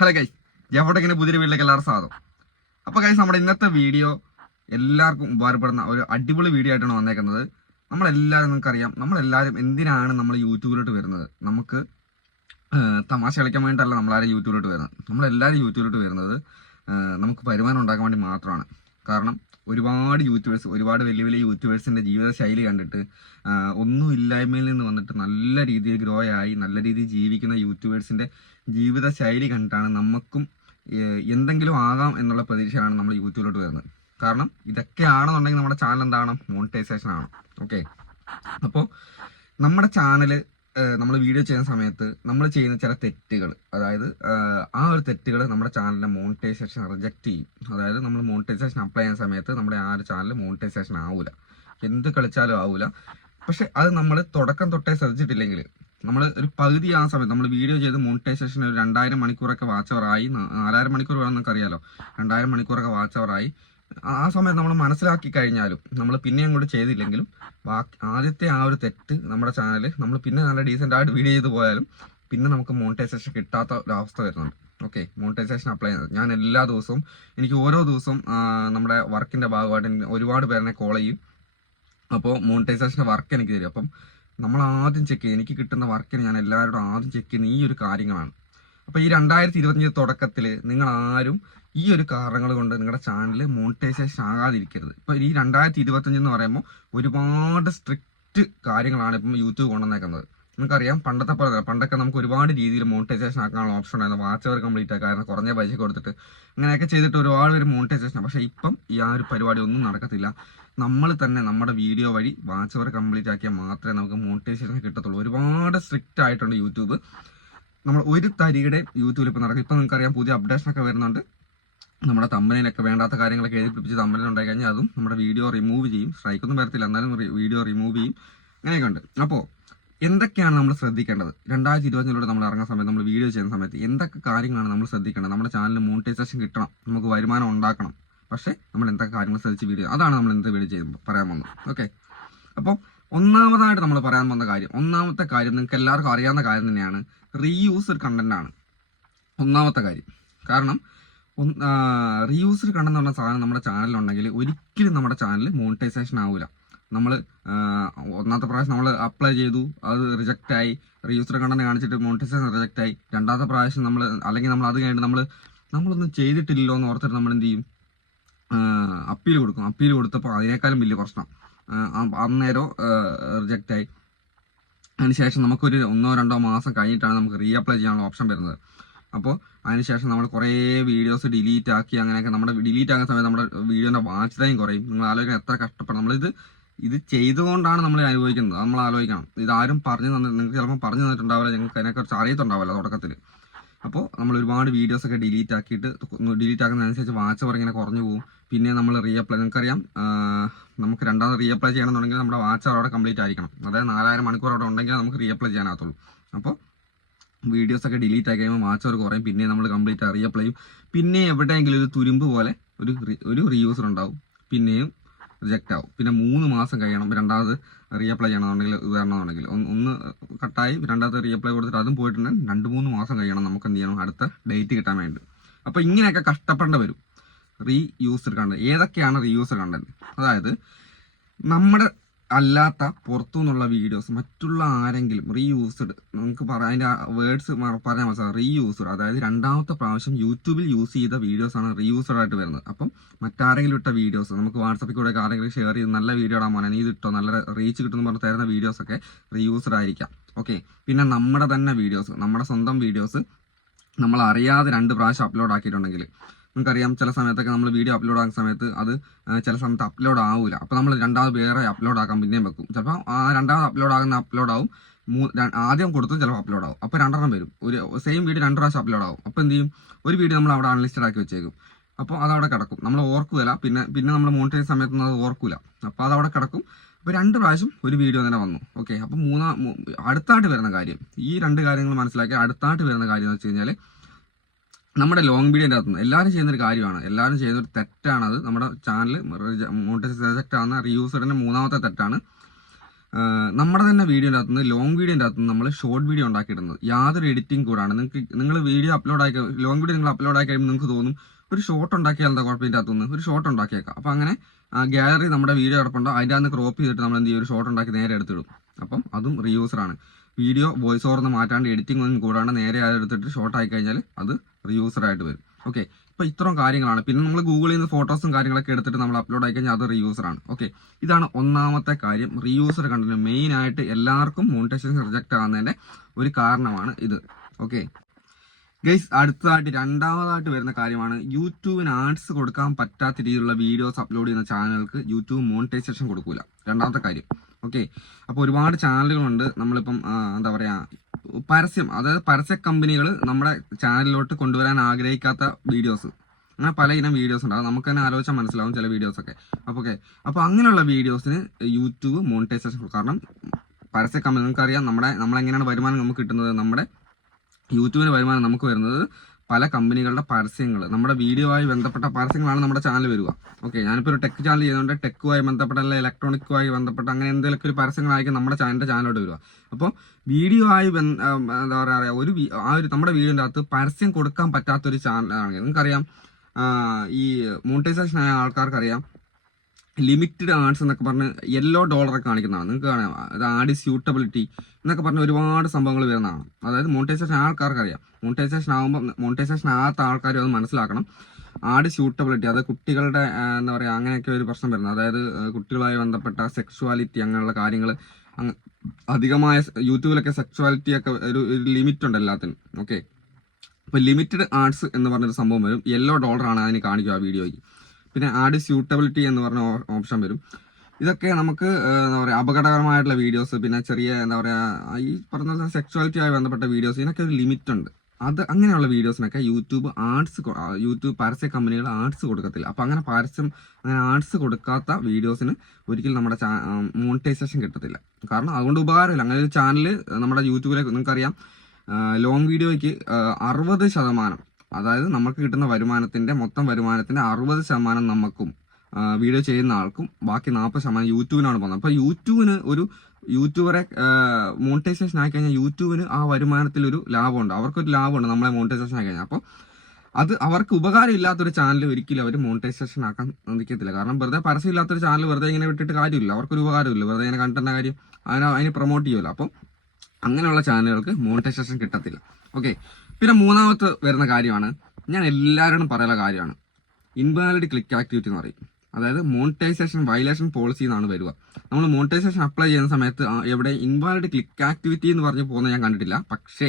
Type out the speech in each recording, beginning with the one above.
Hello guys ഇങ്ങനെ പുതിയൊരു വീട്ടിലേക്ക് എല്ലാവരും സ്വാഗതം. അപ്പോൾ ഗൈസ് നമ്മുടെ ഇന്നത്തെ വീഡിയോ എല്ലാവർക്കും ഉപകാരപ്പെടുന്ന ഒരു അടിപൊളി വീഡിയോ ആയിട്ടാണ് വന്നേക്കുന്നത്. നമ്മളെല്ലാവരും നിങ്ങൾക്കറിയാം നമ്മളെല്ലാവരും എന്തിനാണ് നമ്മൾ യൂട്യൂബിലോട്ട് വരുന്നത്? നമുക്ക് തമാശ കളിക്കാൻ വേണ്ടിയിട്ടല്ല നമ്മളാരും യൂട്യൂബിലോട്ട് വരുന്നത്. നമ്മളെല്ലാവരും യൂട്യൂബിലോട്ട് വരുന്നത് നമുക്ക് വരുമാനം ഉണ്ടാക്കാൻ വേണ്ടി മാത്രമാണ്. കാരണം ഒരുപാട് യൂട്യൂബേഴ്സ് ഒരുപാട് വലിയ വലിയ യൂട്യൂബേഴ്സിന്റെ ജീവിത ശൈലി കണ്ടിട്ട് ഒന്നും ഇല്ലായ്മയിൽ നിന്ന് വന്നിട്ട് നല്ല രീതിയിൽ ഗ്രോ ആയി നല്ല രീതിയിൽ ജീവിക്കുന്ന യൂട്യൂബേഴ്സിന്റെ ജീവിതശൈലി കണ്ടിട്ടാണ് നമുക്കും എന്തെങ്കിലും ആകാം എന്നുള്ള പ്രതീക്ഷയാണ് നമ്മൾ യൂട്യൂബിലോട്ട് വരുന്നത്. കാരണം ഇതൊക്കെ ആണെന്നുണ്ടെങ്കിൽ നമ്മുടെ ചാനൽ എന്താണ് മോണിറ്റൈസേഷൻ ആണ് ഓക്കെ അപ്പോൾ നമ്മുടെ ചാനൽ നമ്മൾ വീഡിയോ ചെയ്യുന്ന സമയത്ത് നമ്മൾ ചെയ്യുന്ന ചില തെറ്റുകൾ അതായത് ആ ഒരു തെറ്റുകൾ നമ്മുടെ ചാനലിന്റെ മോണിറ്റൈസേഷൻ റിജക്റ്റ് ചെയ്യും. അതായത് നമ്മൾ മോണിറ്റൈസേഷൻ അപ്ലൈ ചെയ്യുന്ന സമയത്ത് നമ്മുടെ ആ ഒരു ചാനൽ മോണിറ്റൈസേഷൻ ആവില്ല എന്ത് കളിച്ചാലും ആവില്ല പക്ഷെ അത് നമ്മൾ തുടക്കം തൊട്ടേ ശ്രദ്ധിച്ചിട്ടില്ലെങ്കിൽ നമ്മൾ ഒരു പകുതി ആ സമയത്ത് നമ്മൾ വീഡിയോ ചെയ്ത് മോണിറ്റൈസേഷൻ ഒരു രണ്ടായിരം മണിക്കൂറൊക്കെ വാച്ച് അവർ ആയി നാലായിരം മണിക്കൂർ വേണം നമുക്കറിയാലോ രണ്ടായിരം മണിക്കൂറൊക്കെ വാച്ച് അവറായി ആ സമയത്ത് നമ്മൾ മനസ്സിലാക്കി കഴിഞ്ഞാലും നമ്മൾ പിന്നെ അങ്ങോട്ട് ചെയ്തില്ലെങ്കിലും ബാക്കി ആദ്യത്തെ ആ ഒരു തെറ്റ് നമ്മുടെ ചാനൽ നമ്മൾ പിന്നെ നല്ല ഡീസെന്റ് ആയിട്ട് വീഡിയോ ചെയ്ത് പോയാലും പിന്നെ നമുക്ക് മോണിറ്റൈസേഷൻ കിട്ടാത്ത ഒരു അവസ്ഥ വരുന്നുണ്ട്. ഓക്കെ മോണിറ്റൈസേഷൻ അപ്ലൈ ചെയ്യുന്നത്. ഞാൻ എല്ലാ ദിവസവും എനിക്ക് ഓരോ ദിവസവും നമ്മുടെ വർക്കിന്റെ ഭാഗമായിട്ട് ഒരുപാട് പേരെ കോൾ ചെയ്യും. അപ്പോൾ മോണിറ്റൈസേഷന്റെ വർക്ക് എനിക്ക് തരും. അപ്പം നമ്മൾ ആദ്യം ചെക്ക് ചെയ്യും. എനിക്ക് കിട്ടുന്ന വർക്കിന് ഞാൻ എല്ലാവരോടും ആദ്യം ചെക്ക് ചെയ്യുന്ന ഈ ഒരു കാര്യങ്ങളാണ്. അപ്പോൾ ഈ രണ്ടായിരത്തി ഇരുപത്തഞ്ച് തുടക്കത്തിൽ നിങ്ങൾ ആരും ഈ ഒരു കാരണങ്ങൾ കൊണ്ട് നിങ്ങളുടെ ചാനൽ മോണിറ്റൈസേഷൻ ആകാതിരിക്കരുത്. ഇപ്പോൾ ഈ രണ്ടായിരത്തി ഇരുപത്തഞ്ച് എന്ന് പറയുമ്പോൾ ഒരുപാട് സ്ട്രിക്റ്റ് കാര്യങ്ങളാണ് ഇപ്പം യൂട്യൂബ് കൊണ്ടുവന്നേക്കുന്നത്. നമുക്കറിയാം പണ്ടത്തെ പോലെ പണ്ടൊക്കെ നമുക്ക് ഒരുപാട് രീതിയിൽ മോണിറ്റൈസേഷൻ ആക്കാനുള്ള ഓപ്ഷൻ ഉണ്ടായിരുന്നു. വാച്ച് അവർ കംപ്ലീറ്റ് ആക്കാമായിരുന്നു കുറഞ്ഞ പൈസ കൊടുത്തിട്ട് അങ്ങനെയൊക്കെ ചെയ്തിട്ട് ഒരുപാട് പേര് മോണിറ്റൈസേഷൻ പക്ഷേ ഇപ്പം ഈ ആ ഒരു പരിപാടി ഒന്നും നടക്കത്തില്ല. നമ്മൾ തന്നെ നമ്മുടെ വീഡിയോ വഴി വാച്ച് അവർ കംപ്ലീറ്റ് ആക്കിയാൽ മാത്രമേ നമുക്ക് മോണിറ്റൈസേഷൻ കിട്ടത്തുള്ളൂ. ഒരുപാട് സ്ട്രിക്റ്റ് ആയിട്ടുണ്ട് യൂട്യൂബ് നമ്മൾ ഒരു തരികയുടെ യൂട്യൂബിൽ ഇപ്പോൾ നടക്കും. ഇപ്പം നിങ്ങൾക്കറിയാം പുതിയ അപ്ഡേഷൻ ഒക്കെ വരുന്നുണ്ട്. നമ്മുടെ തമ്പനയിലൊക്കെ വേണ്ടാത്ത കാര്യങ്ങളൊക്കെ എഴുതി പിടിപ്പിച്ച് തമ്പനിൽ ഉണ്ടായി കഴിഞ്ഞാൽ അതും നമ്മുടെ വീഡിയോ റിമൂവ് ചെയ്യും. സ്ട്രൈക്ക് ഒന്നും വരത്തില്ല എന്നാലും വീഡിയോ റിമൂവ് ചെയ്യും. അങ്ങനെയൊക്കെ ഉണ്ട്. അപ്പോൾ എന്തൊക്കെയാണ് നമ്മൾ ശ്രദ്ധിക്കേണ്ടത്? രണ്ടായിരത്തി ഇരുപത്തിലൂടെ നമ്മൾ ഇറങ്ങുന്ന സമയത്ത് നമ്മൾ വീഡിയോ ചെയ്യുന്ന സമയത്ത് എന്തൊക്കെ കാര്യങ്ങളാണ് നമ്മൾ ശ്രദ്ധിക്കേണ്ടത്? നമ്മുടെ ചാനലിന് മോണിറ്റൈസേഷൻ കിട്ടണം. നമുക്ക് വരുമാനം ഉണ്ടാക്കണം. പക്ഷേ നമ്മൾ എന്തൊക്കെ കാര്യങ്ങൾ ശ്രദ്ധിച്ച് വീഡിയോ അതാണ് നമ്മൾ എന്ത് വീഡിയോ ചെയ്യുമ്പോൾ പറയാൻ വന്നത് ഓക്കെ അപ്പോൾ ഒന്നാമതായിട്ട് നമ്മൾ പറയാൻ വന്ന കാര്യം ഒന്നാമത്തെ കാര്യം നിങ്ങൾക്ക് എല്ലാവർക്കും അറിയാവുന്ന കാര്യം തന്നെയാണ് റീയൂസ്ഡ് കണ്ടന്റ് ആണ്. ഒന്നാമത്തെ കാര്യം. കാരണം റീയൂസ്ഡ് കണ്ടന്റ് എന്ന് പറഞ്ഞ സാധനം നമ്മുടെ ചാനലിലുണ്ടെങ്കിൽ ഒരിക്കലും നമ്മുടെ ചാനൽ മോണിറ്റൈസേഷൻ ആവില്ല നമ്മൾ ഒന്നാമത്തെ പ്രാവശ്യം നമ്മൾ അപ്ലൈ ചെയ്തു അത് റിജക്റ്റ് ആയി. റീയൂസ്ഡ് കണ്ടന്റ് കാണിച്ചിട്ട് മോണിറ്റൈസേഷൻ റിജക്റ്റ് ആയി. രണ്ടാമത്തെ പ്രാവശ്യം നമ്മൾ അല്ലെങ്കിൽ നമ്മൾ അത് കഴിഞ്ഞിട്ട് നമ്മൾ നമ്മളൊന്നും ചെയ്തിട്ടില്ലല്ലോ എന്ന് ഓർത്തിട്ട് നമ്മൾ എന്ത് ചെയ്യും? അപ്പീൽ കൊടുക്കും. അപ്പീൽ കൊടുത്തപ്പോൾ അതിനേക്കാളും വലിയ പ്രശ്നം. അന്നേരം റിജക്റ്റ് ആയി. അതിനുശേഷം നമുക്കൊരു ഒന്നോ രണ്ടോ മാസം കഴിഞ്ഞിട്ടാണ് നമുക്ക് റീ അപ്ലൈ ചെയ്യാനുള്ള ഓപ്ഷൻ വരുന്നത്. അപ്പോൾ അതിനുശേഷം നമ്മൾ കുറേ വീഡിയോസ് ഡിലീറ്റ് ആക്കി അങ്ങനെയൊക്കെ നമ്മുടെ ഡിലീറ്റ് ആകുന്ന സമയത്ത് നമ്മുടെ വീഡിയോന്റെ വാച്ച് ടൈം കുറയും. നിങ്ങൾ ആലോചിക്കാൻ എത്ര കഷ്ടപ്പെടും നമ്മളിത് ഇത് ചെയ്തുകൊണ്ടാണ് നമ്മൾ അനുഭവിക്കുന്നത്. നമ്മൾ ആലോചിക്കണം. ഇതാരും പറഞ്ഞു തന്നെ നിങ്ങൾക്ക് ചിലപ്പോൾ പറഞ്ഞു തന്നിട്ടുണ്ടാവില്ല. നിങ്ങൾക്ക് അതിനെക്കുറിച്ച് അറിയത്തുണ്ടാവില്ല തുടക്കത്തിൽ അപ്പോൾ നമ്മൾ ഒരുപാട് വീഡിയോസൊക്കെ ഡിലീറ്റ് ആക്കിയിട്ട് ഡിലീറ്റ് ആക്കുന്നതനുസരിച്ച് വാച്ച് അവർ ഇങ്ങനെ കുറഞ്ഞു പോകും പിന്നെ നമ്മൾ റീഅപ്ലൈ നിങ്ങൾക്കറിയാം നമുക്ക് രണ്ടാമത് റീഅപ്ലൈ ചെയ്യണമെന്നുണ്ടെങ്കിൽ നമ്മുടെ വാച്ച് അവിടെ കംപ്ലീറ്റ് ആയിരിക്കണം. അതായത് നാലായിരം മണിക്കൂർ അവിടെ ഉണ്ടെങ്കിൽ നമുക്ക് റീഅപ്ലൈ ചെയ്യാനാകത്തുള്ളൂ. അപ്പോൾ വീഡിയോസ് ഒക്കെ ഡിലീറ്റ് ആക്കി കഴിയുമ്പോൾ മാച്ച് അവർ കുറയും. പിന്നെ നമ്മൾ കംപ്ലീറ്റ് റീ അപ്ലൈ ചെയ്യും. പിന്നെ എവിടെയെങ്കിലും ഒരു തുരുമ്പ് പോലെ ഒരു ഒരു റീയൂസർ ഉണ്ടാവും. പിന്നെയും റിജക്റ്റ് ആവും. പിന്നെ മൂന്ന് മാസം കഴിയണം. രണ്ടാമത് റീഅപ്ലൈ ചെയ്യണമെന്നുണ്ടെങ്കിൽ വരണമെന്നുണ്ടെങ്കിൽ ഒന്ന് ഒന്ന് കട്ടായി രണ്ടാമത്തെ റീഅപ്ലൈ കൊടുത്തിട്ട് അതും പോയിട്ടുണ്ടെങ്കിൽ രണ്ട് മൂന്ന് മാസം കഴിയണം. നമുക്ക് എന്ത് ചെയ്യണം? അടുത്ത ഡേറ്റ് കിട്ടാൻ വേണ്ടി. അപ്പോൾ ഇങ്ങനെയൊക്കെ കഷ്ടപ്പെടേണ്ടി വരും. റീ യൂസ്ഡ് കണ്ടന്റ് ഏതൊക്കെയാണ് റീ കണ്ടന്റ് അതായത് നമ്മുടെ അല്ലാത്ത പുറത്തു നിന്നുള്ള വീഡിയോസ് മറ്റുള്ള ആരെങ്കിലും റീയൂസ്ഡ് നമുക്ക് പറയാം അതിന്റെ വേർഡ്സ് പറയാൻ മനസ്സിലാവും റീയൂസ്ഡ് അതായത് രണ്ടാമത്തെ പ്രാവശ്യം യൂട്യൂബിൽ യൂസ് ചെയ്ത വീഡിയോസ് ആണ് റീ ആയിട്ട് വരുന്നത്. അപ്പം മറ്റാരെങ്കിലും ഇട്ട വീഡിയോസ് നമുക്ക് വാട്സപ്പിൽ കൂടെ ആരെങ്കിലും ഷെയർ ചെയ്ത് നല്ല വീഡിയോ ഇടാൻ പോകാൻ ഇത് ഇട്ടോ നല്ല റീച്ച് കിട്ടുമെന്ന് പറഞ്ഞ് തരുന്ന വീഡിയോസ് ഒക്കെ റീ യൂസ്ഡ് ആയിരിക്കാം. ഓക്കെ പിന്നെ നമ്മുടെ തന്നെ വീഡിയോസ് നമ്മുടെ സ്വന്തം വീഡിയോസ് നമ്മൾ അറിയാതെ രണ്ട് പ്രാവശ്യം അപ്ലോഡ് ആക്കിയിട്ടുണ്ടെങ്കിൽ നമുക്കറിയാം ചില സമയത്തൊക്കെ നമ്മൾ വീഡിയോ അപ്ലോഡ് ആക്കുന്ന സമയത്ത് അത് ചില സമയത്ത് അപ്ലോഡ് ആവില്ല അപ്പോൾ നമ്മൾ രണ്ടാമത് വേറെ അപ്ലോഡ് ആക്കാൻ പിന്നെയും വെക്കും. ചിലപ്പോൾ ആ രണ്ടാമത് അപ്ലോഡ് ആകുന്ന അപ്ലോഡ് ആവും ആദ്യം കൊടുത്തും ചിലപ്പോൾ അപ്ലോഡ് ആവും. അപ്പോൾ രണ്ടെണ്ണം വരും. ഒരു സെയിം വീഡിയോ രണ്ട് പ്രാവശ്യം അപ്ലോഡ് ആവും. അപ്പോൾ എന്ത് ചെയ്യും? ഒരു വീഡിയോ നമ്മൾ അവിടെ അൺലിസ്റ്റഡ് ആക്കി വെച്ചേക്കും. അപ്പോൾ അതവിടെ കിടക്കും. നമ്മൾ ഓർക്കുകയില്ല പിന്നെ പിന്നെ നമ്മൾ മോണിറ്റൈസ് സമയത്തൊന്നും അത് ഓർക്കില്ല അപ്പോൾ അതവിടെ കിടക്കും. അപ്പോൾ രണ്ട് പ്രാവശ്യം ഒരു വീഡിയോ തന്നെ വന്നു. ഓക്കെ അപ്പോൾ മൂന്നാ അടുത്തായിട്ട് വരുന്ന കാര്യം. ഈ രണ്ട് കാര്യങ്ങൾ മനസ്സിലാക്കി അടുത്തായിട്ട് വരുന്ന കാര്യം എന്ന് വെച്ച് കഴിഞ്ഞാൽ നമ്മുടെ ലോങ് വീഡിയോന്റെ അകത്തുനിന്ന് എല്ലാവരും ചെയ്യുന്നൊരു കാര്യമാണ്. എല്ലാവരും ചെയ്യുന്നൊരു അത്. നമ്മുടെ ചാനൽ മോണിറ്റൈസ് റിജക്റ്റ് ആവുന്ന റീയൂസറിന്റെ മൂന്നാമത്തെ തെറ്റാണ്. നമ്മുടെ തന്നെ വീഡിയോന്റെ അകത്തുനിന്ന് ലോങ് വീഡിയോന്റെ അകത്തുനിന്ന് നമ്മൾ ഷോർട്ട് വീഡിയോ ഉണ്ടാക്കിയിടുന്നത്. യാതൊരു എഡിറ്റിംഗ് കൂടാണ്. നിങ്ങൾക്ക് നിങ്ങൾ വീഡിയോ അപ്ലോഡ് ആക്കി ലോങ് വീഡിയോ നിങ്ങൾ അപ്ലോഡ് ആക്കി കഴിയുമ്പോൾ നിങ്ങൾക്ക് തോന്നും ഒരു ഷോർട്ട് ഉണ്ടാക്കിയാൽ എന്താ കുഴപ്പമില്ല അകത്തുനിന്ന്? ഒരു ഷോർട്ട് ഉണ്ടാക്കിയേക്കാം. അപ്പോൾ അങ്ങനെ ഗാലറി നമ്മുടെ വീഡിയോ കിടപ്പുണ്ടോ. അതിന്റെ അകത്ത് ക്രോപ്പ് ചെയ്തിട്ട് നമ്മൾ എന്ത് ചെയ്യും? ഒരു ഷോർട്ട് ഉണ്ടാക്കി നേരെ എടുത്തിടും. അപ്പം അതും റീയൂസറാണ് വീഡിയോ വോയിസ് ഓവർ മാറ്റാണ്ട് എഡിറ്റിംഗ് ഒന്നും കൂടാണ്ട് നേരെ അത് എടുത്തിട്ട് ഷോർട്ട് ആയി കഴിഞ്ഞാൽ അത് റീയൂസറായിട്ട് വരും. ഓക്കെ ഇപ്പൊ ഇത്രയും കാര്യങ്ങളാണ്. പിന്നെ നമ്മൾ ഗൂഗിളിൽ നിന്ന് ഫോട്ടോസും കാര്യങ്ങളൊക്കെ എടുത്തിട്ട് നമ്മൾ അപ്ലോഡ് ആയി കഴിഞ്ഞാൽ അത് ആണ്. ഓക്കെ ഇതാണ് ഒന്നാമത്തെ കാര്യം. റിയൂസർ കണ്ടന്റ് മെയിൻ ആയിട്ട് എല്ലാവർക്കും മോണിറ്റൈസേഷൻ റിജക്ട് ആകുന്നതിന്റെ ഒരു കാരണമാണ് ഇത്. ഓക്കെ ഗൈസ് അടുത്തതായിട്ട് രണ്ടാമതായിട്ട് വരുന്ന കാര്യമാണ് യൂട്യൂബിന് ആർട്സ് കൊടുക്കാൻ പറ്റാത്ത രീതിയിലുള്ള വീഡിയോസ് അപ്ലോഡ് ചെയ്യുന്ന ചാനലുകൾക്ക് യൂട്യൂബ് മോണിറ്റൈസേഷൻ കൊടുക്കൂല. രണ്ടാമത്തെ കാര്യം. ഓക്കെ അപ്പോൾ ഒരുപാട് ചാനലുകളുണ്ട് നമ്മളിപ്പം എന്താ പറയാ പരസ്യം അതായത് പരസ്യ കമ്പനികൾ നമ്മുടെ ചാനലിലോട്ട് കൊണ്ടുവരാൻ ആഗ്രഹിക്കാത്ത വീഡിയോസ്. അങ്ങനെ പല ഇനം വീഡിയോസ് ഉണ്ട്. അത് നമുക്ക് തന്നെ ആലോചിച്ചാൽ മനസ്സിലാവും ചില വീഡിയോസ് ഒക്കെ അപ്പോൾ ഓക്കെ അപ്പോൾ അങ്ങനെയുള്ള വീഡിയോസിന് യൂട്യൂബ് മോണിറ്റൈസേഷൻ കാരണം പരസ്യ കമ്പനി നമുക്കറിയാം നമ്മുടെ നമ്മളെങ്ങനെയാണ് വരുമാനം നമുക്ക് കിട്ടുന്നത്. നമ്മുടെ യൂട്യൂബിന് വരുമാനം നമുക്ക് വരുന്നത് പല കമ്പനികളുടെ പരസ്യങ്ങൾ നമ്മുടെ വീഡിയോ ആയി ബന്ധപ്പെട്ട പരസ്യങ്ങളാണ് നമ്മുടെ ചാനൽ വരിക. ഓക്കെ ഞാനിപ്പോൾ ഒരു ടെക് ചാനൽ ചെയ്യുന്നുണ്ട് ടെക്കുമായി ബന്ധപ്പെട്ട അല്ലെങ്കിൽ ഇലക്ട്രോണിക്കുമായി ബന്ധപ്പെട്ട അങ്ങനെ എന്തെങ്കിലുമൊക്കെ ഒരു പരസ്യങ്ങളായിരിക്കും നമ്മുടെ ചാനലിന്റെ ചാനലോട്ട് വരിക. അപ്പോൾ വീഡിയോ ആയി എന്താ പറയുക ഒരു ആ ഒരു നമ്മുടെ വീഡിയോന്റെ അകത്ത് പരസ്യം കൊടുക്കാൻ പറ്റാത്തൊരു ചാനലാണെങ്കിൽ നിങ്ങൾക്കറിയാം ഈ മോണിറ്റൈസേഷൻ ആയ ആൾക്കാർക്കറിയാം ലിമിറ്റഡ് ആർട്സ് എന്നൊക്കെ പറഞ്ഞ് യെല്ലോ ഡോളറൊക്കെ കാണിക്കുന്നതാണ് നിങ്ങൾക്ക് കാണാം. അത് ആഡ് സ്യൂട്ടബിലിറ്റി എന്നൊക്കെ പറഞ്ഞ് ഒരുപാട് സംഭവങ്ങൾ വരുന്നതാണ് അതായത് മോണിറ്റൈസേഷൻ ആൾക്കാർക്ക് അറിയാം മോണിറ്റൈസേഷൻ ആകുമ്പോൾ മോണിറ്റൈസേഷൻ ആകാത്ത ആൾക്കാരും അത് മനസ്സിലാക്കണം. ആഡ് സ്യൂട്ടബിലിറ്റി അത് കുട്ടികളുടെ എന്താ പറയുക അങ്ങനെയൊക്കെ ഒരു പ്രശ്നം വരുന്നത്. അതായത് കുട്ടികളുമായി ബന്ധപ്പെട്ട സെക്ഷുവാലിറ്റി അങ്ങനെയുള്ള കാര്യങ്ങൾ അധികമായ യൂട്യൂബിലൊക്കെ സെക്ഷുവാലിറ്റി ഒക്കെ ഒരു ലിമിറ്റ് ഉണ്ട് എല്ലാത്തിനും. ഓക്കെ അപ്പോൾ ലിമിറ്റഡ് ആർട്സ് എന്ന് പറഞ്ഞൊരു സംഭവം വരും. യെല്ലോ ഡോളറാണ് അതിന് കാണിക്കുക ആ വീഡിയോയ്ക്ക്. പിന്നെ ആഡ് സ്യൂട്ടബിലിറ്റി എന്ന് പറഞ്ഞ ഓപ്ഷൻ വരും. ഇതൊക്കെ നമുക്ക് എന്താ പറയുക അപകടകരമായിട്ടുള്ള വീഡിയോസ് പിന്നെ ചെറിയ എന്താ പറയുക ഈ പറഞ്ഞ സെക്ഷുവാലിറ്റി ആയി ബന്ധപ്പെട്ട വീഡിയോസ് ഇതിനൊക്കെ ഒരു ലിമിറ്റ് ഉണ്ട്. അത് അങ്ങനെയുള്ള വീഡിയോസിനൊക്കെ യൂട്യൂബ് ആർട്സ് യൂട്യൂബ് പരസ്യ കമ്പനികൾ ആർട്സ് കൊടുക്കത്തില്ല. അപ്പം അങ്ങനെ പരസ്യം അങ്ങനെ ആർട്സ് കൊടുക്കാത്ത വീഡിയോസിന് ഒരിക്കലും നമ്മുടെ മോണിറ്റൈസേഷൻ കിട്ടത്തില്ല. കാരണം അതുകൊണ്ട് ഉപകാരമില്ല. അങ്ങനെ ഒരു ചാനൽ നമ്മുടെ യൂട്യൂബിലേക്ക് നിങ്ങൾക്കറിയാം ലോങ് വീഡിയോയ്ക്ക് അറുപത് ശതമാനം അതായത് നമുക്ക് കിട്ടുന്ന വരുമാനത്തിന്റെ മൊത്തം വരുമാനത്തിന്റെ അറുപത് ശതമാനം നമുക്കും വീഡിയോ ചെയ്യുന്ന ആൾക്കും ബാക്കി നാൽപ്പത് ശതമാനം യൂട്യൂബിനാണ് പോകുന്നത്. അപ്പോൾ യൂട്യൂബിന് ഒരു യൂട്യൂബറെ മോണിറ്റൈസേഷൻ ആയി കഴിഞ്ഞാൽ യൂട്യൂബിന് ആ വരുമാനത്തിൽ ഒരു ലാഭമുണ്ട്. അവർക്കൊരു ലാഭമുണ്ട് നമ്മളെ മോണിറ്റൈസേഷൻ ആയി കഴിഞ്ഞാൽ. അപ്പോൾ അത് അവർക്ക് ഉപകാരം ഇല്ലാത്തൊരു ചാനൽ ഒരിക്കലും അവർ മോണിറ്റൈസേഷൻ ആക്കാൻ നിൽക്കത്തില്ല കാരണം വെറുതെ പരസ്യം ഇല്ലാത്തൊരു ചാനൽ വെറുതെ ഇങ്ങനെ വിട്ടിട്ട് കാര്യമില്ല. അവർക്കൊരു ഉപകാരമില്ല വെറുതെ ഇങ്ങനെ കണ്ടെന്ന കാര്യം? അതിനെ അതിന് പ്രൊമോട്ട് ചെയ്യുമല്ലോ അപ്പം അങ്ങനെയുള്ള ചാനലുകൾക്ക് മോണിറ്റൈസേഷൻ കിട്ടത്തില്ല. ഓക്കെ പിന്നെ മൂന്നാമത്തെ വരുന്ന കാര്യമാണ് ഞാൻ എല്ലാവരോടും പറയുന്ന കാര്യമാണ്. ഇൻവാലിഡ് ക്ലിക്ക് ആക്ടിവിറ്റി എന്ന് പറയും. അതായത് മോണിറ്റൈസേഷൻ വയലേഷൻ പോളിസി എന്നാണ് വരിക. നമ്മൾ മോണിറ്റൈസേഷൻ അപ്ലൈ ചെയ്യുന്ന സമയത്ത് എവിടെ ഇൻവാലിഡ് ക്ലിക്ക് ആക്ടിവിറ്റി എന്ന് പറഞ്ഞ് പോകുന്ന ഞാൻ കണ്ടിട്ടില്ല. പക്ഷേ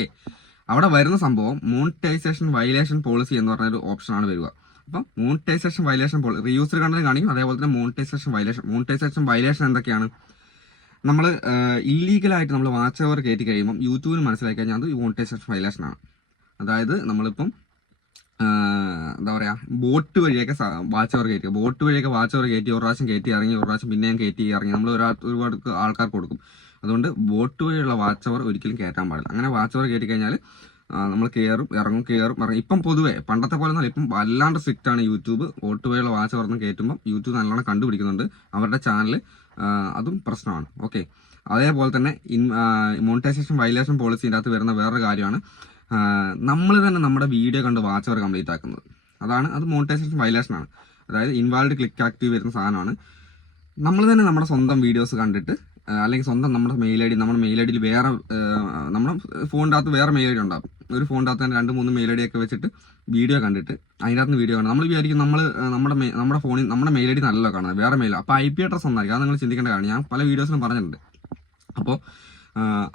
അവിടെ വരുന്ന സംഭവം മോണിറ്റൈസേഷൻ വയലേഷൻ പോളിസി എന്ന് പറഞ്ഞ ഒരു ഓപ്ഷനാണ് വരിക. അപ്പം മോണിറ്റൈസേഷൻ വയലേഷൻ പോളിസി റീയൂസർ കണ്ടത് കാണിക്കും അതേപോലെ തന്നെ മോണിറ്റൈസേഷൻ വയലേഷൻ മോണിറ്റൈസേഷൻ വയലേഷൻ എന്തൊക്കെയാണ്? നമ്മൾ ഇല്ലീഗലായിട്ട് നമ്മൾ വാച്ച് അവർ കയറ്റി കഴിയുമ്പം യൂട്യൂബിന് മനസ്സിലാക്കി കഴിഞ്ഞാൽ അത് മോണിറ്റൈസേഷൻ വയലേഷൻ ആണ്. അതായത് നമ്മളിപ്പം എന്താ പറയുക ബോട്ട് വഴിയൊക്കെ വാച്ച് അവർ കയറ്റി. ബോട്ട് വഴിയൊക്കെ വാച്ച് അവർ കയറ്റി ഒരു പ്രാവശ്യം കയറ്റി ഇറങ്ങി ഒരു പ്രാവശ്യം പിന്നെയും കയറ്റി ഇറങ്ങി. നമ്മൾ ഒരാൾ ഒരുപാട് ആൾക്കാർ കൊടുക്കും. അതുകൊണ്ട് ബോട്ട് വഴിയുള്ള വാച്ച് അവർ ഒരിക്കലും കയറ്റാൻ പാടില്ല. അങ്ങനെ വാച്ച് അവർ കയറ്റി കഴിഞ്ഞാൽ നമ്മൾ കയറും ഇറങ്ങും കയറും ഇറങ്ങും. ഇപ്പം പൊതുവെ പണ്ടത്തെ പോലെ ഒന്നും ഇപ്പം വല്ലാണ്ട് സ്ട്രിക്റ്റ് ആണ് യൂട്യൂബ്. ബോട്ട് വഴിയുള്ള വാച്ച് അവർ കയറ്റുമ്പോൾ യൂട്യൂബ് നല്ലോണം കണ്ടുപിടിക്കുന്നുണ്ട്. അവരുടെ ചാനൽ അതും പ്രശ്നമാണ്. ഓക്കെ. അതേപോലെ തന്നെ ഇൻ മോണിറ്റൈസേഷൻ വയലേഷൻ പോളിസിന്റെ അകത്ത് വരുന്ന വേറൊരു കാര്യമാണ്. നമ്മൾ തന്നെ നമ്മുടെ വീഡിയോ കണ്ട് വാച്ച് അവർ കംപ്ലീറ്റ് ആക്കുന്നത്. അതാണ് അത് മോണിറ്റൈസേഷൻ വയലേഷൻ ആണ്. അതായത് ഇൻവാൾഡ് ക്ലിക്ക് ആക്റ്റീവ് വരുന്ന സാധനമാണ്. നമ്മൾ തന്നെ നമ്മുടെ സ്വന്തം വീഡിയോസ് കണ്ടിട്ട് അല്ലെങ്കിൽ സ്വന്തം നമ്മുടെ മെയിൽ ഐ ഡി നമ്മുടെ മെയിൽ ഐ ഡിയിൽ വേറെ നമ്മുടെ ഫോണിന്റെ അകത്ത് വേറെ മെയിൽ ഐ ഡി ഉണ്ടാകും ഒരു ഫോണിന്റെ അകത്ത് തന്നെ രണ്ട് മൂന്ന് മെയിൽ ഐ ഡി ഒക്കെ വെച്ചിട്ട് വീഡിയോ കണ്ടിട്ട് അതിന്റെ അകത്ത് വീഡിയോ കാണും. നമ്മൾ വിചാരിക്കും നമ്മൾ നമ്മുടെ നമ്മുടെ ഫോണിൽ നമ്മുടെ മെയിൽ ഐ ഡി കാണുന്നത്. വേറെ മെയിൽ അപ്പോൾ ഐ പി അഡ്രസ് ഒന്നായിരിക്കും അത് നിങ്ങൾ ചിന്തിക്കേണ്ട കാര്യം. ഞാൻ പല വീഡിയോസിലും പറഞ്ഞിട്ടുണ്ട്. അപ്പോൾ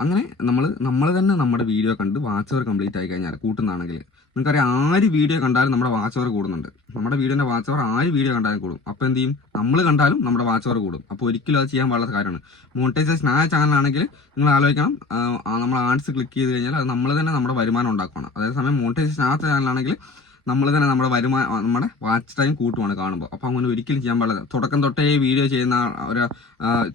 അങ്ങനെ നമ്മൾ നമ്മൾ തന്നെ നമ്മുടെ വീഡിയോ കണ്ട് വാച്ച് അവർ കംപ്ലീറ്റ് ആയി കഴിഞ്ഞാൽ കൂട്ടുന്നതാണെങ്കിൽ നിങ്ങൾക്കറിയാം ആര് വീഡിയോ കണ്ടാലും നമ്മുടെ വാച്ച് അവർ കൂടുന്നുണ്ട്. നമ്മുടെ വീഡിയോന്റെ വാച്ച് അവർ ആര് വീഡിയോ കണ്ടാലും കൂടും. അപ്പോൾ എന്ത് ചെയ്യും? നമ്മൾ കണ്ടാലും നമ്മുടെ വാച്ച് അവർ കൂടും. അപ്പോൾ ഒരിക്കലും അത് ചെയ്യാൻ പാടുള്ള കാര്യമാണ്. മോണിറ്റൈസേഷൻ ആ ചാനലാണെങ്കിൽ നിങ്ങൾ ആലോചിക്കണം. നമ്മൾ ആഡ്സ് ക്ലിക്ക് ചെയ്ത് കഴിഞ്ഞാൽ അത് നമ്മൾ തന്നെ നമ്മുടെ വരുമാനം ഉണ്ടാക്കണം അതേസമയം മോണിറ്റൈസേഷൻ ആ ചാനലാണെങ്കിൽ നമ്മൾ തന്നെ നമ്മുടെ വരുമാനം നമ്മുടെ വാച്ച് ടൈം കൂട്ടുവാണ് കാണുമ്പോൾ അപ്പം അങ്ങനെ ഒരിക്കലും ചെയ്യാൻ പാടില്ല. തുടക്കം തൊട്ടേ വീഡിയോ ചെയ്യുന്ന ഒരു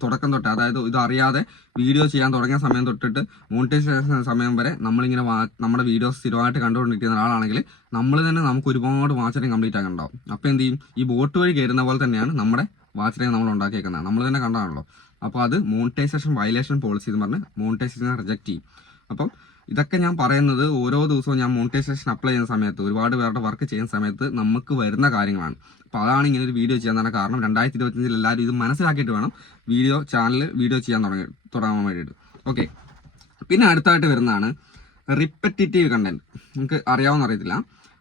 തുടക്കം തൊട്ട് അതായത് ഇത് അറിയാതെ വീഡിയോ ചെയ്യാൻ തുടങ്ങിയ സമയം തൊട്ടിട്ട് മോണിറ്റൈസേഷൻ സമയം വരെ നമ്മളിങ്ങനെ നമ്മുടെ വീഡിയോസ് സ്ഥിരമായിട്ട് കണ്ടുകൊണ്ടിരിക്കുന്ന ഒരാളാണെങ്കിൽ നമ്മൾ തന്നെ നമുക്ക് ഒരുപാട് വാച്ച് ടൈം കംപ്ലീറ്റ് ആക്കാൻ ഉണ്ടാവും അപ്പോൾ എന്ത് ചെയ്യും? ഈ ബോട്ട് വഴി കയറുന്ന പോലെ തന്നെയാണ് നമ്മുടെ വാച്ച് ടൈം നമ്മൾ ഉണ്ടാക്കിയേക്കുന്നത്. നമ്മൾ തന്നെ കണ്ടതാണല്ലോ അപ്പോൾ അത് മോണിറ്റൈസേഷൻ വയലേഷൻ പോളിസി എന്ന് പറഞ്ഞ് മോണിറ്റൈസേഷനെ റിജക്റ്റ് ചെയ്യും. അപ്പം ഇതൊക്കെ ഞാൻ പറയുന്നത് ഓരോ ദിവസവും ഞാൻ മോണിറ്റൈസേഷൻ അപ്ലൈ ചെയ്യുന്ന സമയത്ത് ഒരുപാട് പേരുടെ വർക്ക് ചെയ്യുന്ന സമയത്ത് നമുക്ക് വരുന്ന കാര്യങ്ങളാണ്. അപ്പോൾ അതാണ് ഇങ്ങനെ ഒരു വീഡിയോ ചെയ്യാൻ തന്നെ കാരണം രണ്ടായിരത്തി ഇരുപത്തഞ്ചിൽ എല്ലാവരും ഇത് മനസ്സിലാക്കിയിട്ട് വേണം വീഡിയോ ചാനൽ വീഡിയോ ചെയ്യാൻ തുടങ്ങി തുടങ്ങാൻ വേണ്ടിയിട്ട്. ഓക്കെ പിന്നെ അടുത്തായിട്ട് വരുന്നതാണ് റിപ്പറ്റേറ്റീവ് കണ്ടന്റ് നമുക്ക് അറിയാവുന്ന അറിയത്തില്ല.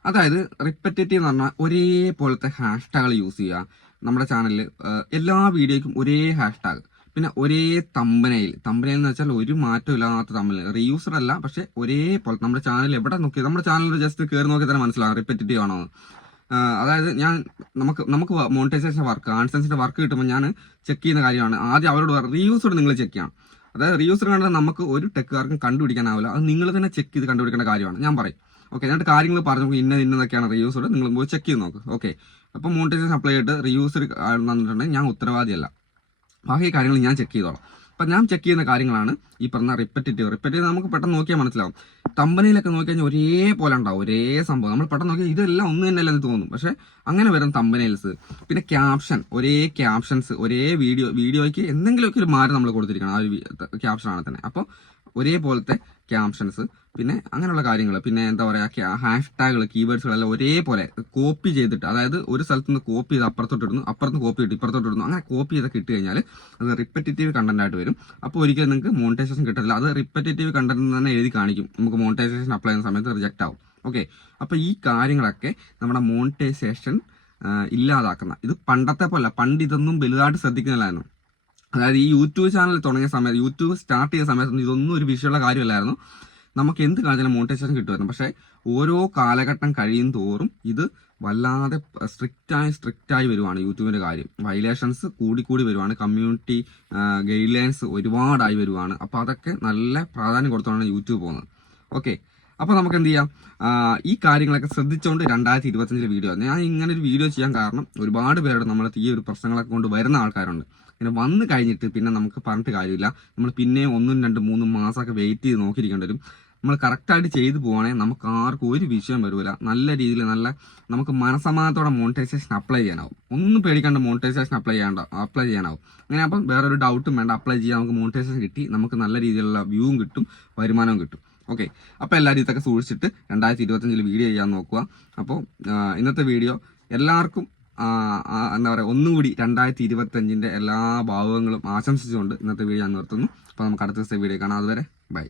അതായത് റിപ്പറ്റേറ്റീവ് എന്ന് പറഞ്ഞാൽ ഒരേപോലത്തെ ഹാഷ്ടാഗുകൾ യൂസ് ചെയ്യുക. നമ്മുടെ ചാനലിൽ എല്ലാ വീഡിയോയ്ക്കും ഒരേ ഹാഷ്ടാഗ് പിന്നെ ഒരേ തമ്പനയിൽ. തമ്പനയിൽ എന്ന് വെച്ചാൽ ഒരു മാറ്റം ഇല്ലാത്ത തമ്മിൽ റീയൂസർ അല്ല പക്ഷെ ഒരേപോലെ നമ്മുടെ ചാനൽ എവിടെ നോക്കി നമ്മുടെ ചാനൽ ജസ്റ്റ് കയറി നോക്കി തന്നെ മനസ്സിലാവും റിപ്പറ്റേറ്റീവ് ആണോ അതായത് ഞാൻ നമുക്ക് നമുക്ക് മോണിറ്റൈസേഷൻ വർക്ക് ആൺസെൻസിന്റെ വർക്ക് കിട്ടുമ്പോൾ ഞാൻ ചെക്ക് ചെയ്യുന്ന കാര്യമാണ്. ആദ്യം അവരോട് റീയൂസോട് നിങ്ങൾ ചെക്ക് ചെയ്യണം അതായത് റീയൂസർ കണ്ടാൽ നമുക്ക് ഒരു ടെക്കുകാർക്കും കണ്ടുപിടിക്കാനാവില്ല. അത് നിങ്ങൾ തന്നെ ചെക്ക് ചെയ്ത് കണ്ടുപിടിക്കേണ്ട കാര്യമാണ്. ഞാൻ പറയും. ഓക്കെ എന്നിട്ട് കാര്യങ്ങൾ പറഞ്ഞു ഇന്ന ഇന്നതൊക്കെയാണ് റീയൂസോട് നിങ്ങൾ പോയി ചെക്ക് ചെയ്ത് നോക്ക്. ഓക്കെ അപ്പോൾ മോണിറ്റൈസേഷൻ അപ്ലൈ ചെയ്തിട്ട് റീയൂസർ വന്നിട്ടുണ്ടെങ്കിൽ ഞാൻ ഉത്തരവാദിയല്ല. ബാക്കി കാര്യങ്ങൾ ഞാൻ ചെക്ക് ചെയ്തോളാം. അപ്പം ഞാൻ ചെക്ക് ചെയ്യുന്ന കാര്യങ്ങളാണ് ഈ പറഞ്ഞ റിപ്പറ്റേറ്റീവ് റിപ്പറ്റേറ്റീവ് നമുക്ക് പെട്ടെന്ന് നോക്കിയാൽ മനസ്സിലാവും. തമ്പനിയിലൊക്കെ കഴിഞ്ഞാൽ ഒരേപോലെ ഉണ്ടാവും ഒരേ സംഭവം. നമ്മൾ പെട്ടെന്ന് നോക്കിയാൽ ഇതെല്ലാം ഒന്ന് തന്നെയല്ല എന്ന് തോന്നും. പക്ഷെ അങ്ങനെ വരും തമ്പനയിൽസ് പിന്നെ ക്യാപ്ഷൻ ഒരേ ക്യാപ്ഷൻസ് ഒരേ വീഡിയോ വീഡിയോയ്ക്ക് എന്തെങ്കിലുമൊക്കെ ഒരു മാറ്റം നമ്മൾ കൊടുത്തിരിക്കണം. ആ ഒരു ക്യാപ്ഷനാണ് തന്നെ. അപ്പോൾ ഒരേപോലത്തെ ക്യാപ്ഷൻസ് പിന്നെ അങ്ങനെയുള്ള കാര്യങ്ങൾ പിന്നെ എന്താ പറയുക ഹാഷ് ടാഗുകൾ കീവേഡ്സുകളെല്ലാം ഒരേപോലെ കോപ്പി ചെയ്തിട്ട് അതായത് ഒരു സ്ഥലത്ത് നിന്ന് കോപ്പി ചെയ്ത് അപ്പുറത്തോട്ട് ഇടുന്നു അപ്പുറത്ത് കോപ്പി ഇട്ട് ഇപ്പുറത്തോട്ട് ഇടുന്നു അങ്ങനെ കോപ്പി ചെയ്തൊക്കെ ഇട്ട് കഴിഞ്ഞാൽ അത് റിപ്പറ്റേറ്റീവ് കണ്ടന്റ് ആയിട്ട് വരും. അപ്പോൾ ഒരിക്കലും നിങ്ങൾക്ക് മോണിറ്റൈസേഷൻ കിട്ടില്ല അത് റിപ്പറ്റേറ്റീവ് കണ്ടന്റ് തന്നെ എഴുതി കാണിക്കും. നമുക്ക് മോണിറ്റൈസേഷൻ അപ്ലൈ ചെയ്യുന്ന സമയത്ത് റിജക്റ്റ് ആവും. ഓക്കെ അപ്പോൾ ഈ കാര്യങ്ങളൊക്കെ നമ്മുടെ മോണിറ്റൈസേഷൻ ഇല്ലാതാക്കുന്ന ഇത് പണ്ടത്തെ പോലെ പണ്ട് ഇതൊന്നും വലുതായിട്ട് ശ്രദ്ധിക്കുന്നില്ലായിരുന്നു. അതായത് ഈ യൂട്യൂബ് ചാനൽ തുടങ്ങിയ സമയത്ത് യൂട്യൂബ് സ്റ്റാർട്ട് ചെയ്ത സമയത്തൊന്നും ഇതൊന്നും ഒരു വിഷയമുള്ള കാര്യമല്ലായിരുന്നു. നമുക്ക് എന്ത് കാണിച്ചാലും മോണിറ്റൈസേഷൻ കിട്ടുമായിരുന്നു. പക്ഷേ ഓരോ കാലഘട്ടം കഴിയും തോറും ഇത് വല്ലാതെ സ്ട്രിക്റ്റായി സ്ട്രിക്റ്റായി വരുവാണ് യൂട്യൂബിന്റെ കാര്യം. വയലേഷൻസ് കൂടി കൂടി വരുവാണ് കമ്മ്യൂണിറ്റി ഗൈഡ് ലൈൻസ് ഒരുപാടായി വരുവാണ്. അപ്പോൾ അതൊക്കെ നല്ല പ്രാധാന്യം കൊടുത്തോണ്ടാണ് യൂട്യൂബ് പോകുന്നത്. ഓക്കെ. അപ്പോൾ നമുക്ക് എന്ത് ചെയ്യാം? ഈ കാര്യങ്ങളൊക്കെ ശ്രദ്ധിച്ചുകൊണ്ട് രണ്ടായിരത്തി ഇരുപത്തഞ്ചിലെ വീഡിയോ ഞാൻ ഇങ്ങനെ ഒരു വീഡിയോ ചെയ്യാൻ കാരണം ഒരുപാട് പേരുടെ നമ്മളെ ഈ ഒരു പ്രശ്നങ്ങളൊക്കെ കൊണ്ട് വരുന്ന ആൾക്കാരുണ്ട്. ഇങ്ങനെ വന്നു കഴിഞ്ഞിട്ട് പിന്നെ നമുക്ക് പറഞ്ഞിട്ട് കാര്യമില്ല. നമ്മൾ പിന്നെ ഒന്നും രണ്ടും മൂന്നും മാസമൊക്കെ വെയിറ്റ് ചെയ്ത് നോക്കിയിരിക്കേണ്ടി വരും. നമ്മൾ കറക്റ്റായിട്ട് ചെയ്തു പോവാണെങ്കിൽ നമുക്ക് ആർക്കും ഒരു വിഷയം വരില്ല നല്ല രീതിയിൽ നല്ല നമുക്ക് മനസമാനത്തോടെ മോണിറ്റൈസേഷൻ അപ്ലൈ ചെയ്യാനാവും. ഒന്നും പേടിക്കാണ്ട് മോണിറ്റൈസേഷൻ അപ്ലൈ ചെയ്യാണ്ട അപ്ലൈ ചെയ്യാനാവും. അങ്ങനെ അപ്പം വേറെ ഒരു ഡൗട്ടും വേണ്ട അപ്ലൈ ചെയ്യാൻ നമുക്ക് മോണിറ്റൈസേഷൻ കിട്ടി നമുക്ക് നല്ല രീതിയിലുള്ള വ്യൂവും കിട്ടും വരുമാനവും കിട്ടും. ഓക്കെ അപ്പോൾ എല്ലാവരും ഇതൊക്കെ സൂക്ഷിച്ചിട്ട് രണ്ടായിരത്തി ഇരുപത്തഞ്ചിൽ വീഡിയോ ചെയ്യാൻ നോക്കുക. അപ്പോൾ ഇന്നത്തെ വീഡിയോ എല്ലാവർക്കും എന്താ പറയുക ഒന്നുകൂടി രണ്ടായിരത്തി ഇരുപത്തഞ്ചിന്റെ എല്ലാ ഭാവങ്ങളും ആശംസിച്ചുകൊണ്ട് ഇന്നത്തെ വീഡിയോ ഞാൻ നിർത്തുന്നു. അപ്പോൾ നമുക്ക് അടുത്ത ദിവസത്തെ വീഡിയോ കാണാം. അതുവരെ ബൈ.